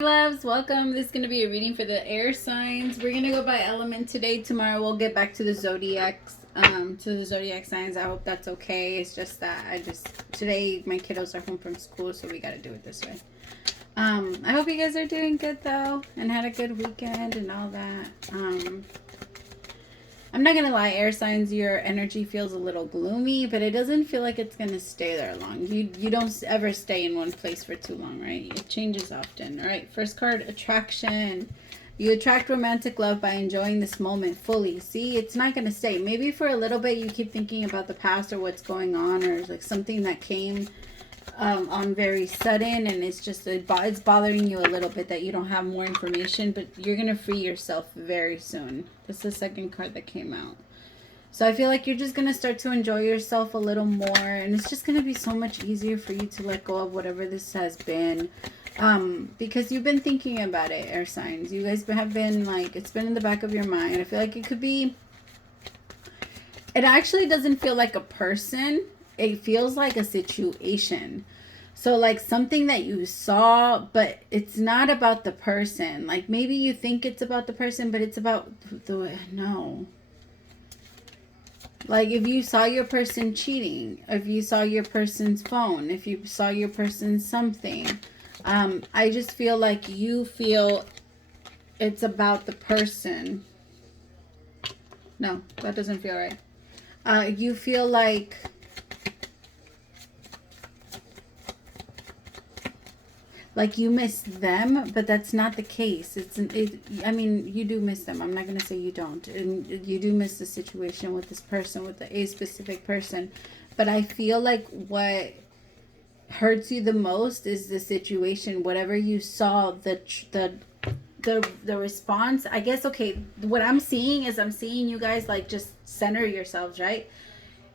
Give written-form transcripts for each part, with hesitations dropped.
Loves, welcome. This is going to be a reading for the air signs. We're going to go by element today. Tomorrow we'll get back to the zodiacs, to the zodiac signs. I hope that's okay. It's just that today my kiddos are home from school, so we got to do it this way. I hope you guys are doing good though and had a good weekend and all that. I'm not gonna lie, air signs, your energy feels a little gloomy, but it doesn't feel like it's gonna stay there long. You don't ever stay in one place for too long, right? It changes often. All right, first card, attraction. You attract romantic love by enjoying this moment fully. See, it's not gonna stay. Maybe for a little bit you keep thinking about the past or what's going on, or like something that came on very sudden, and it's just it's bothering you a little bit that you don't have more information, but you're gonna free yourself very soon. This is the second card that came out. So I feel like you're just gonna start to enjoy yourself a little more, and it's just gonna be so much easier for you to let go of whatever this has been, because you've been thinking about it, air signs. You guys have been like, it's been in the back of your mind. I feel like it could be, it actually doesn't feel like a person. It feels like a situation. So like something that you saw, but it's not about the person. Like maybe you think it's about the person, but it's about no. Like if you saw your person cheating, if you saw your person's phone, if you saw your person's something, I just feel like you feel it's about the person. No, that doesn't feel right. You feel like you miss them, but that's not the case. I mean, you do miss them. I'm not going to say you don't. And you do miss the situation with this person, with a specific person. But I feel like what hurts you the most is the situation. Whatever you saw, the response, I guess, okay, what I'm seeing is I'm seeing you guys like just center yourselves, right?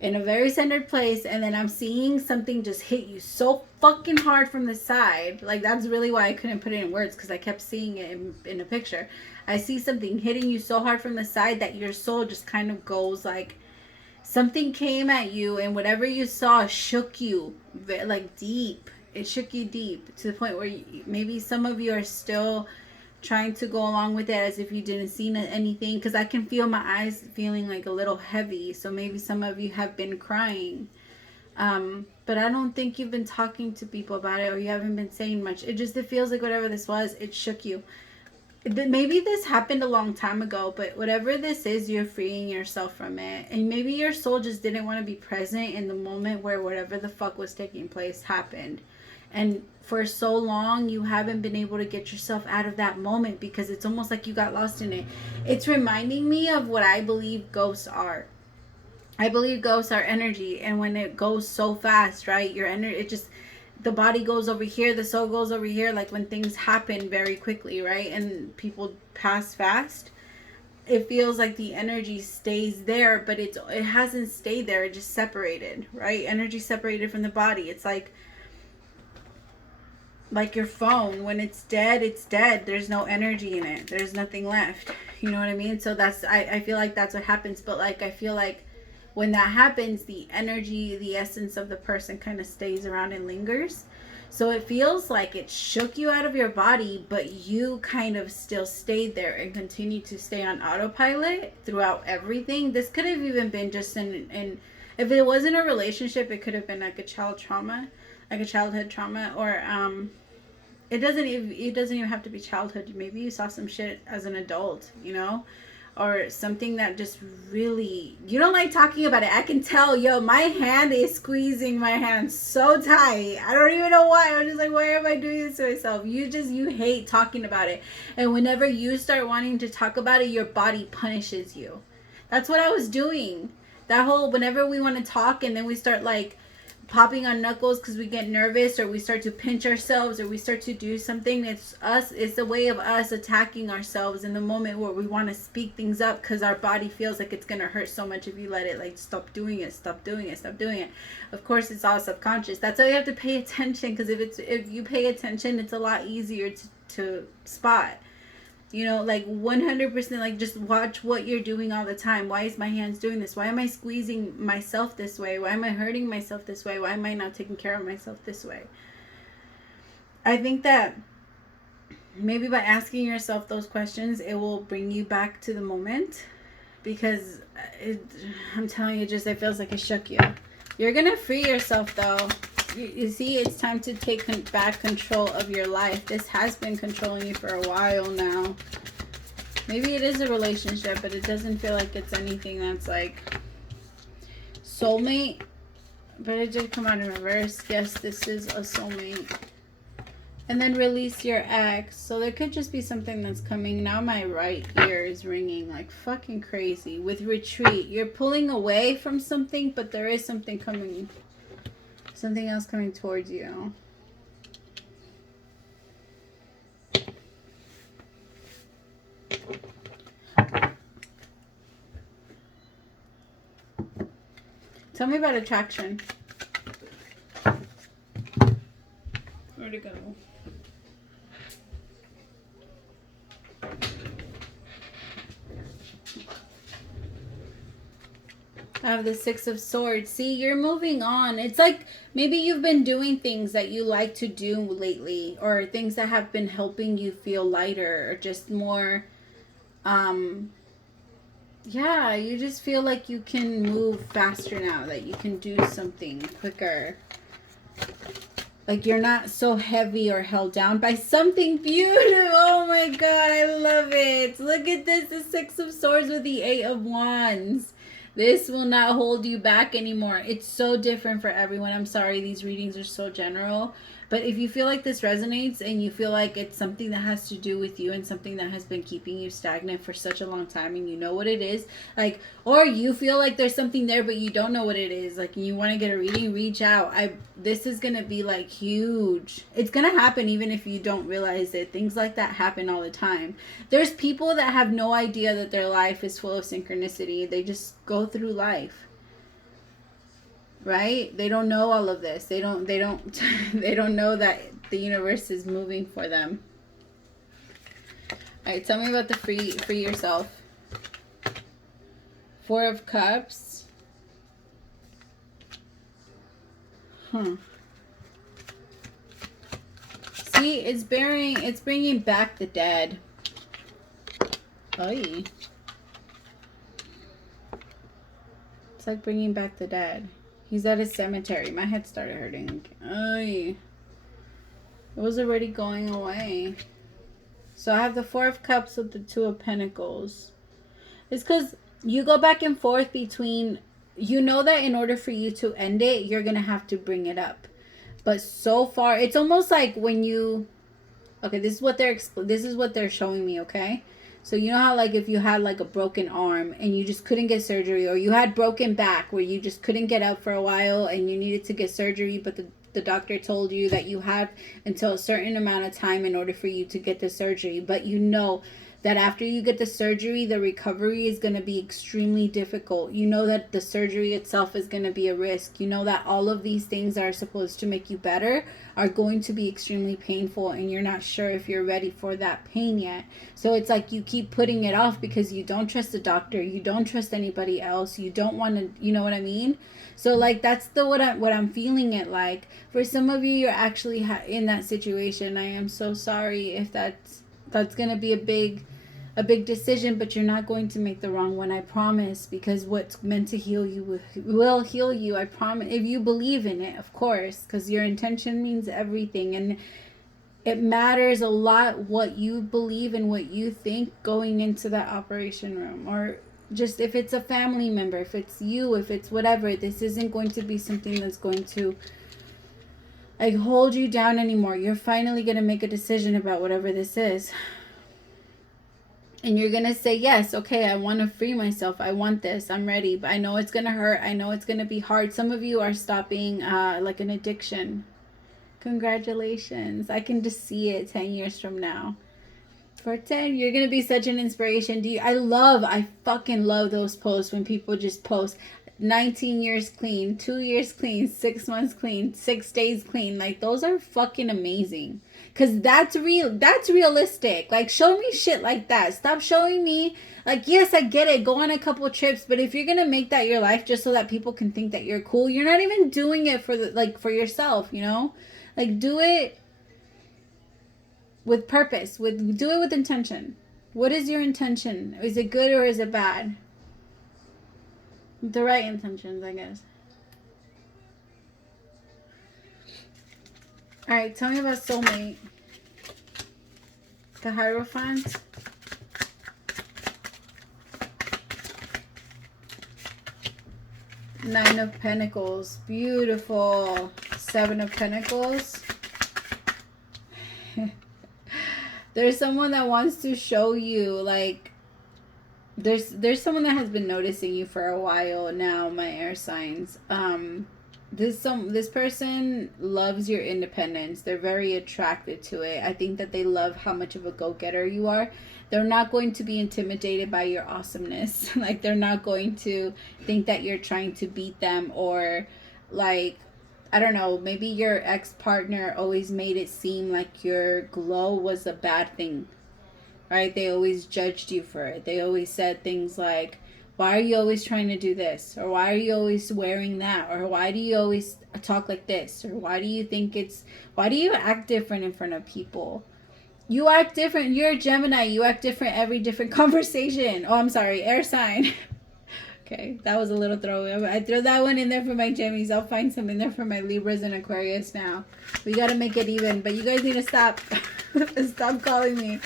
In a very centered place, and then I'm seeing something just hit you so fucking hard from the side. Like that's really why I couldn't put it in words, because I kept seeing it in a picture. I see something hitting you so hard from the side that your soul just kind of goes like, something came at you and whatever you saw shook you like deep. It shook you deep to the point where maybe some of you are still trying to go along with it as if you didn't see anything, because I can feel my eyes feeling like a little heavy. So maybe some of you have been crying, but I don't think you've been talking to people about it, or you haven't been saying much. It feels like whatever this was, it shook you. Maybe this happened a long time ago, but whatever this is, you're freeing yourself from it. And maybe your soul just didn't want to be present in the moment where whatever the fuck was taking place happened. And for so long you haven't been able to get yourself out of that moment, because it's almost like you got lost in it. It's reminding me of what I believe ghosts are. I believe ghosts are energy, and when it goes so fast, right, your energy, it just, the body goes over here, the soul goes over here, like when things happen very quickly, right, and people pass fast, it feels like the energy stays there, but it hasn't stayed there. It just separated, right? Energy separated from the body. It's like your phone, when it's dead, it's dead. There's no energy in it. There's nothing left. You know what I mean? So that's, I feel like that's what happens. But like, I feel like when that happens, the energy, the essence of the person kind of stays around and lingers. So it feels like it shook you out of your body, but you kind of still stayed there and continued to stay on autopilot throughout everything. This could have even been just in if it wasn't a relationship, it could have been like a child trauma, like a childhood trauma, or it doesn't even have to be childhood. Maybe you saw some shit as an adult, you know, or something that just really, you don't like talking about it. I can tell, yo, my hand is squeezing my hand so tight. I don't even know why. I'm just like, why am I doing this to myself? You hate talking about it. And whenever you start wanting to talk about it, your body punishes you. That's what I was doing. That whole, whenever we want to talk and then we start like popping on knuckles because we get nervous, or we start to pinch ourselves, or we start to do something, it's a way of us attacking ourselves in the moment where we want to speak things up, because our body feels like it's going to hurt so much if you let it, like, stop doing it. Of course, it's all subconscious. That's why you have to pay attention, because if you pay attention, it's a lot easier to spot. You know, like 100%, like just watch what you're doing all the time. Why is my hands doing this? Why am I squeezing myself this way? Why am I hurting myself this way? Why am I not taking care of myself this way? I think that maybe by asking yourself those questions, it will bring you back to the moment. Because I'm telling you, it feels like it shook you. You're going to free yourself, though. You see, it's time to take back control of your life. This has been controlling you for a while now. Maybe it is a relationship, but it doesn't feel like it's anything that's like soulmate. But it did come out in reverse. Yes, this is a soulmate. And then release your ex. So there could just be something that's coming. Now my right ear is ringing like fucking crazy. With retreat. You're pulling away from something, but there is something coming. Something else coming towards you. Tell me about attraction. Where'd it go? I have the Six of Swords. See, you're moving on. It's like maybe you've been doing things that you like to do lately, or things that have been helping you feel lighter, or just more, yeah, you just feel like you can move faster now, that you can do something quicker. Like you're not so heavy or held down by something beautiful. Oh my God, I love it. Look at this, the Six of Swords with the Eight of Wands. This will not hold you back anymore. It's so different for everyone. I'm sorry, these readings are so general. But if you feel like this resonates and you feel like it's something that has to do with you and something that has been keeping you stagnant for such a long time and you know what it is, like, or you feel like there's something there but you don't know what it is, like you want to get a reading, reach out. This is going to be like huge. It's going to happen even if you don't realize it. Things like that happen all the time. There's people that have no idea that their life is full of synchronicity. They just go through life. Right? They don't know all of this. They don't they don't know that the universe is moving for them. All right, tell me about the free yourself. Four of Cups. See, it's bringing back the dead. Oy. It's like bringing back the dead. He's at a cemetery. My head started hurting. Ay. It was already going away. So I have the Four of Cups with the Two of Pentacles. It's because you go back and forth between... You know that in order for you to end it, you're going to have to bring it up. But so far, it's almost like when you... Okay, this is what they're showing me, okay? So you know how like if you had like a broken arm and you just couldn't get surgery, or you had broken back where you just couldn't get up for a while and you needed to get surgery, but the doctor told you that you had until a certain amount of time in order for you to get the surgery. But you know that after you get the surgery, the recovery is going to be extremely difficult. You know that the surgery itself is going to be a risk. You know that all of these things that are supposed to make you better are going to be extremely painful, and you're not sure if you're ready for that pain yet. So it's like you keep putting it off because you don't trust the doctor. You don't trust anybody else. You don't want to, you know what I mean? So like that's what I'm feeling it like. For some of you, you're actually in that situation. I am so sorry if that's going to be a big decision, but you're not going to make the wrong one, I promise, because what's meant to heal you will heal you, I promise, if you believe in it, of course, because your intention means everything, and it matters a lot what you believe and what you think going into that operation room, or just if it's a family member, if it's you, if it's whatever. This isn't going to be something that's going to like hold you down anymore. You're finally going to make a decision about whatever this is. And you're going to say, yes, okay, I want to free myself. I want this. I'm ready. But I know it's going to hurt. I know it's going to be hard. Some of you are stopping like an addiction. Congratulations. I can just see it 10 years from now. For 10, you're going to be such an inspiration. I fucking love those posts when people just post 19 years clean, 2 years clean, 6 months clean, 6 days clean. Like, those are fucking amazing. Because that's real. That's realistic. Like, show me shit like that. Stop showing me, like, yes, I get it. Go on a couple trips. But if you're going to make that your life just so that people can think that you're cool, you're not even doing it for yourself, you know? Like, do it with purpose. Do it with intention. What is your intention? Is it good or is it bad? The right intentions, I guess. All right, tell me about soulmate. The Hierophant. Nine of Pentacles. Beautiful. Seven of Pentacles. There's someone that wants to show you, like, there's someone that has been noticing you for a while now, my air signs. This person loves your independence. They're very attracted to it. I think that they love how much of a go-getter you are. They're not going to be intimidated by your awesomeness. Like, they're not going to think that you're trying to beat them, or like, I don't know, maybe your ex-partner always made it seem like your glow was a bad thing, right? They always judged you for it. They always said things like, why are you always trying to do this? Or why are you always wearing that? Or why do you always talk like this? Or why do you act different in front of people? You act different. You're a Gemini. You act different every different conversation. Oh, I'm sorry. Air sign. Okay, that was a little throwaway. I throw that one in there for my Gemmies. I'll find some in there for my Libras and Aquarius now. We got to make it even. But you guys need to stop. Stop calling me.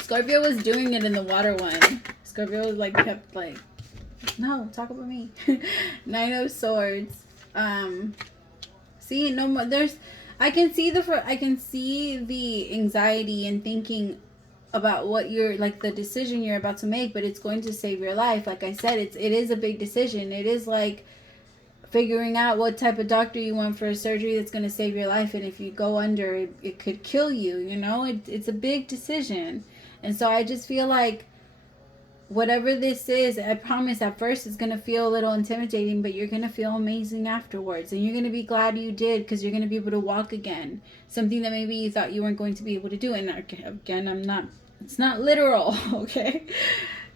Scorpio was doing it in the water one. Scorpio was like, kept like, no, talk about me. Nine of Swords. See, no more. I can see the anxiety and thinking about what you're, like, the decision you're about to make, but it's going to save your life. Like I said, it is a big decision. It is like figuring out what type of doctor you want for a surgery that's going to save your life, and if you go under, it could kill you, you know? It's a big decision. And so I just feel like whatever this is, I promise at first it's going to feel a little intimidating, but you're going to feel amazing afterwards. And you're going to be glad you did, because you're going to be able to walk again. Something that maybe you thought you weren't going to be able to do. And again, it's not literal, okay?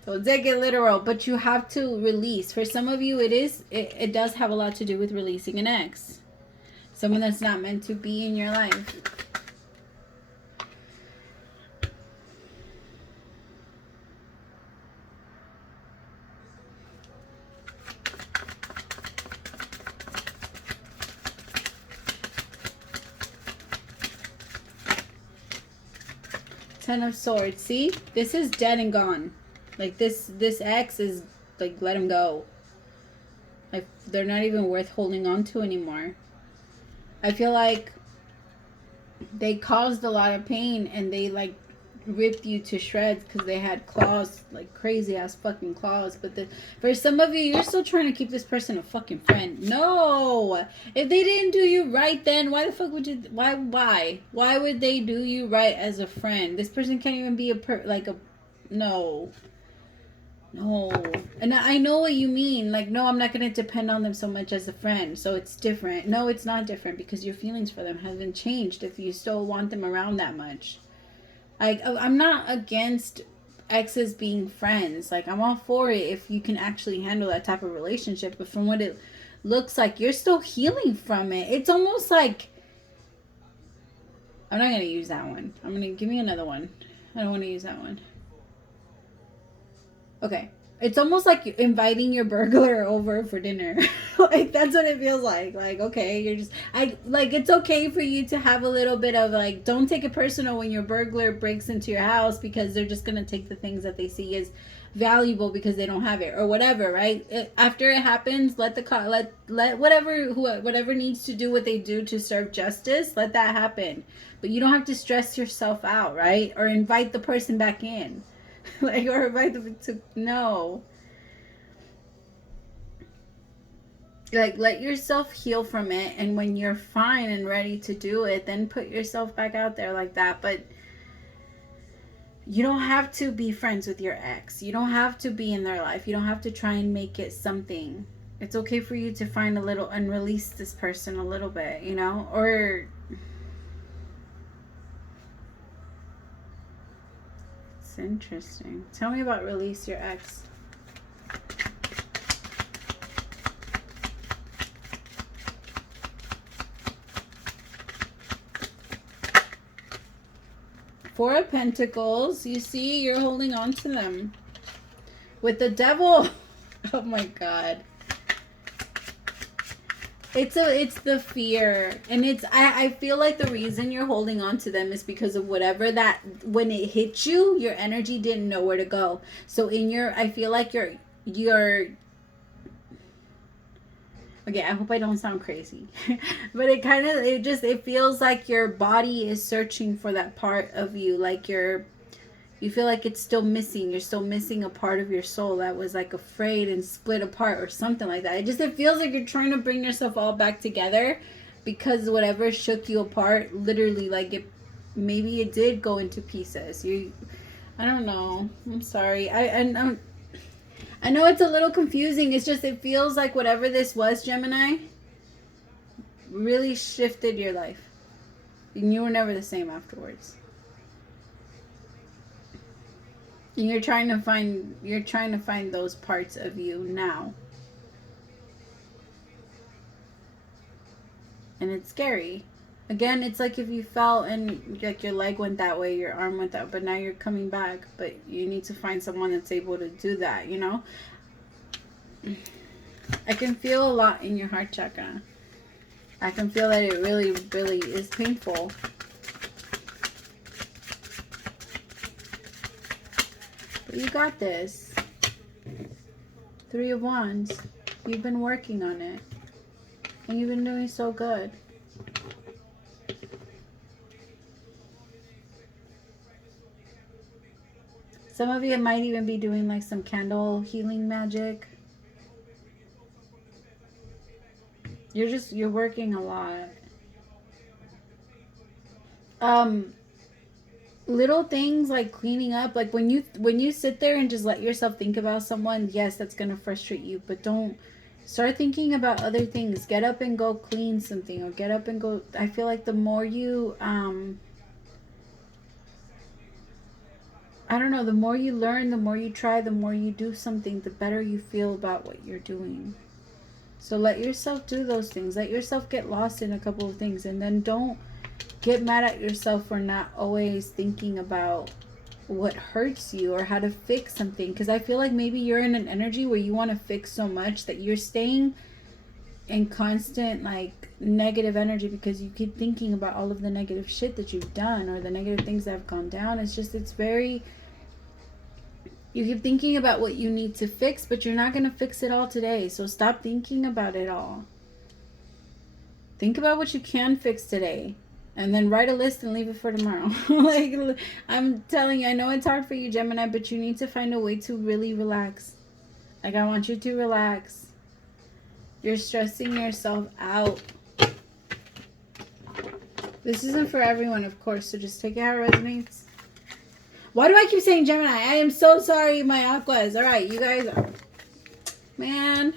Don't take it literal, but you have to release. For some of you, it does have a lot to do with releasing an ex. Someone that's not meant to be in your life. Ten of Swords. See, this is dead and gone. Like, this ex is like, let him go. Like, they're not even worth holding on to anymore. I feel like they caused a lot of pain, and they like ripped you to shreds because they had claws, like crazy ass fucking claws. But for some of you, you're still trying to keep this person a fucking friend. No, if they didn't do you right, then why the fuck would you? Why would they do you right as a friend? This person can't even be no. And I know what you mean. Like, no, I'm not going to depend on them so much as a friend. So it's different. No, it's not different, because your feelings for them haven't changed if you still want them around that much. Like, I'm not against exes being friends. Like, I'm all for it if you can actually handle that type of relationship. But from what it looks like, you're still healing from it. It's almost like, I'm not going to use that one. I'm going to give me another one. I don't want to use that one. Okay. It's almost like you're inviting your burglar over for dinner. Like, that's what it feels like. Like, okay, it's okay for you to have a little bit of, like, don't take it personal when your burglar breaks into your house, because they're just going to take the things that they see as valuable because they don't have it, or whatever, right? After it happens, let whatever needs to do what they do to serve justice, let that happen. But you don't have to stress yourself out, right? Or invite the person back in. Like, or invite them to, no. Like, let yourself heal from it, and when you're fine and ready to do it, then put yourself back out there like that. But you don't have to be friends with your ex. You don't have to be in their life. You don't have to try and make it something. It's okay for you to find a little and release this person a little bit, you know? Or it's interesting. Tell me about release your ex. Four of Pentacles. You see, you're holding on to them. With the Devil. Oh my God. It's the fear. And I feel like the reason you're holding on to them is because of whatever that, when it hit you, your energy didn't know where to go. So I feel like you're okay, I hope I don't sound crazy. But it feels like your body is searching for that part of you. Like you feel like it's still missing. You're still missing a part of your soul that was like afraid and split apart or something like that. It feels like you're trying to bring yourself all back together because whatever shook you apart, literally, like maybe it did go into pieces. I don't know. I'm sorry. I know it's a little confusing. It's just, it feels like whatever this was, Gemini, really shifted your life. And you were never the same afterwards. And you're trying to find those parts of you now. And it's scary. Again, it's like if you fell and like your leg went that way, your arm went that way, but now you're coming back. But you need to find someone that's able to do that, you know? I can feel a lot in your heart chakra. I can feel that it really, really is painful. But you got this. Three of Wands. You've been working on it. And you've been doing so good. Some of you might even be doing like some candle healing magic. You're working a lot. Little things like cleaning up, like when you sit there and just let yourself think about someone, yes, that's gonna frustrate you, but don't start thinking about other things. Get up and go clean something, or get up and go. I feel like the more you I don't know, the more you learn, the more you try, the more you do something, the better you feel about what you're doing. So let yourself do those things. Let yourself get lost in a couple of things, and then don't get mad at yourself for not always thinking about what hurts you or how to fix something. Because I feel like maybe you're in an energy where you want to fix so much that you're staying in constant like negative energy because you keep thinking about all of the negative shit that you've done or the negative things that have gone down. It's very, you keep thinking about what you need to fix, but you're not going to fix it all today. So stop thinking about it all. Think about what you can fix today. And then write a list and leave it for tomorrow. Like, I'm telling you, I know it's hard for you, Gemini, but you need to find a way to really relax. Like, I want you to relax. You're stressing yourself out. This isn't for everyone, of course, so just take it how it resonates. Why do I keep saying Gemini? I am so sorry, my Aquas. All right, you guys. Man.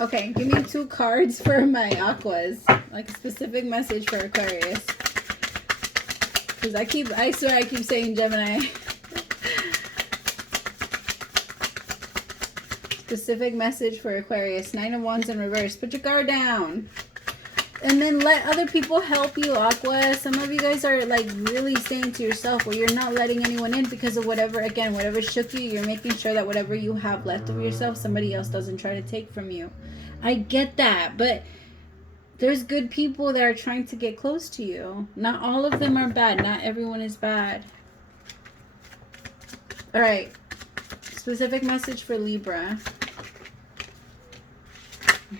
Okay, give me 2 cards for my Aquas. Like a specific message for Aquarius. Because I swear I keep saying Gemini. Specific message for Aquarius. 9 of Wands in reverse. Put your guard down. And then let other people help you, Aqua. Some of you guys are like really staying to yourself where you're not letting anyone in because of whatever shook you. You're making sure that whatever you have left of yourself, somebody else doesn't try to take from you. I get that, but there's good people that are trying to get close to you. Not all of them are bad. Not everyone is bad. All right. Specific message for Libra.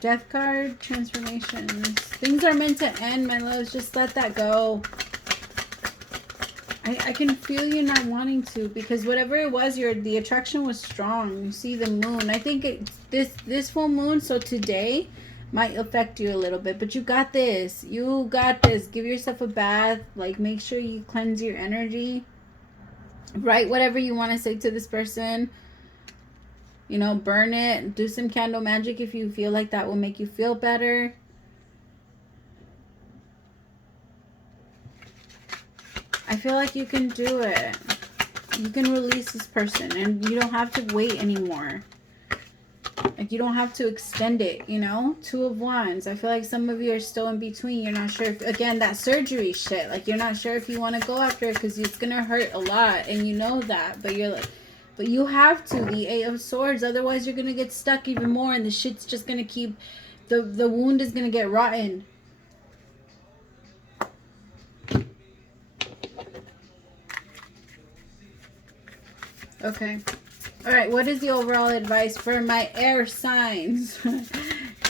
Death card, transformations. Things are meant to end, my loves. Just let that go. I can feel you not wanting to, because whatever it was, the attraction was strong. You see the moon. I think this full moon, so today, might affect you a little bit. But you got this. You got this. Give yourself a bath. Like, make sure you cleanse your energy. Write whatever you want to say to this person. You know, burn it. Do some candle magic if you feel like that will make you feel better. I feel like you can do it. You can release this person and you don't have to wait anymore. Like, you don't have to extend it, you know? Two of Wands. I feel like some of you are still in between. You're not sure if, again, that surgery shit. Like, you're not sure if you want to go after it because it's going to hurt a lot. And you know that. But you're like, but you have to. The Eight of Swords. Otherwise, you're going to get stuck even more. And the shit's just going to keep, the wound is going to get rotten. Okay. All right, what is the overall advice for my air signs?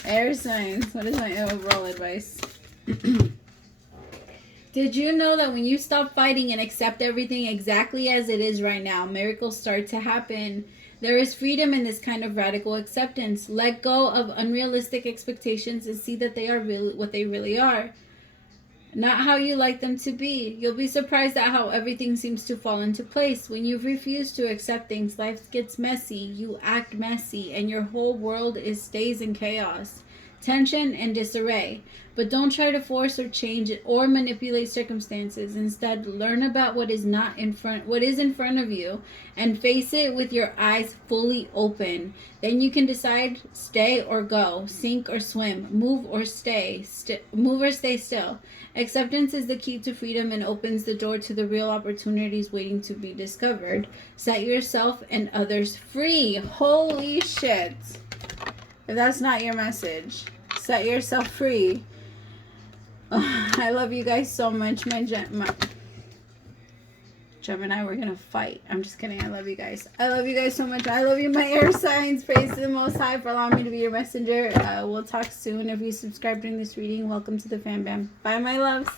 Air signs. What is my overall advice? Did you know that when you stop fighting and accept everything exactly as it is right now, miracles start to happen? There is freedom in this kind of radical acceptance. Let go of unrealistic expectations and see that they are really what they really are. Not how you like them to be. You'll be surprised at how everything seems to fall into place. When you refuse to accept things, life gets messy. You act messy, and your whole world stays in chaos, tension, and disarray. But don't try to force or change it or manipulate circumstances. Instead, learn about what is in front of you, and face it with your eyes fully open. Then you can decide: stay or go, sink or swim, move or stay still. Acceptance is the key to freedom and opens the door to the real opportunities waiting to be discovered. Set yourself and others free. Holy shit. If that's not your message, set yourself free. I love you guys so much. My Gemini, we're gonna fight. I'm just kidding. I love you guys. I love you guys so much. I love you, my air signs. Praise the Most High for allowing me to be your messenger. We'll talk soon. If you subscribe during this reading, welcome to the fam bam. Bye, my loves.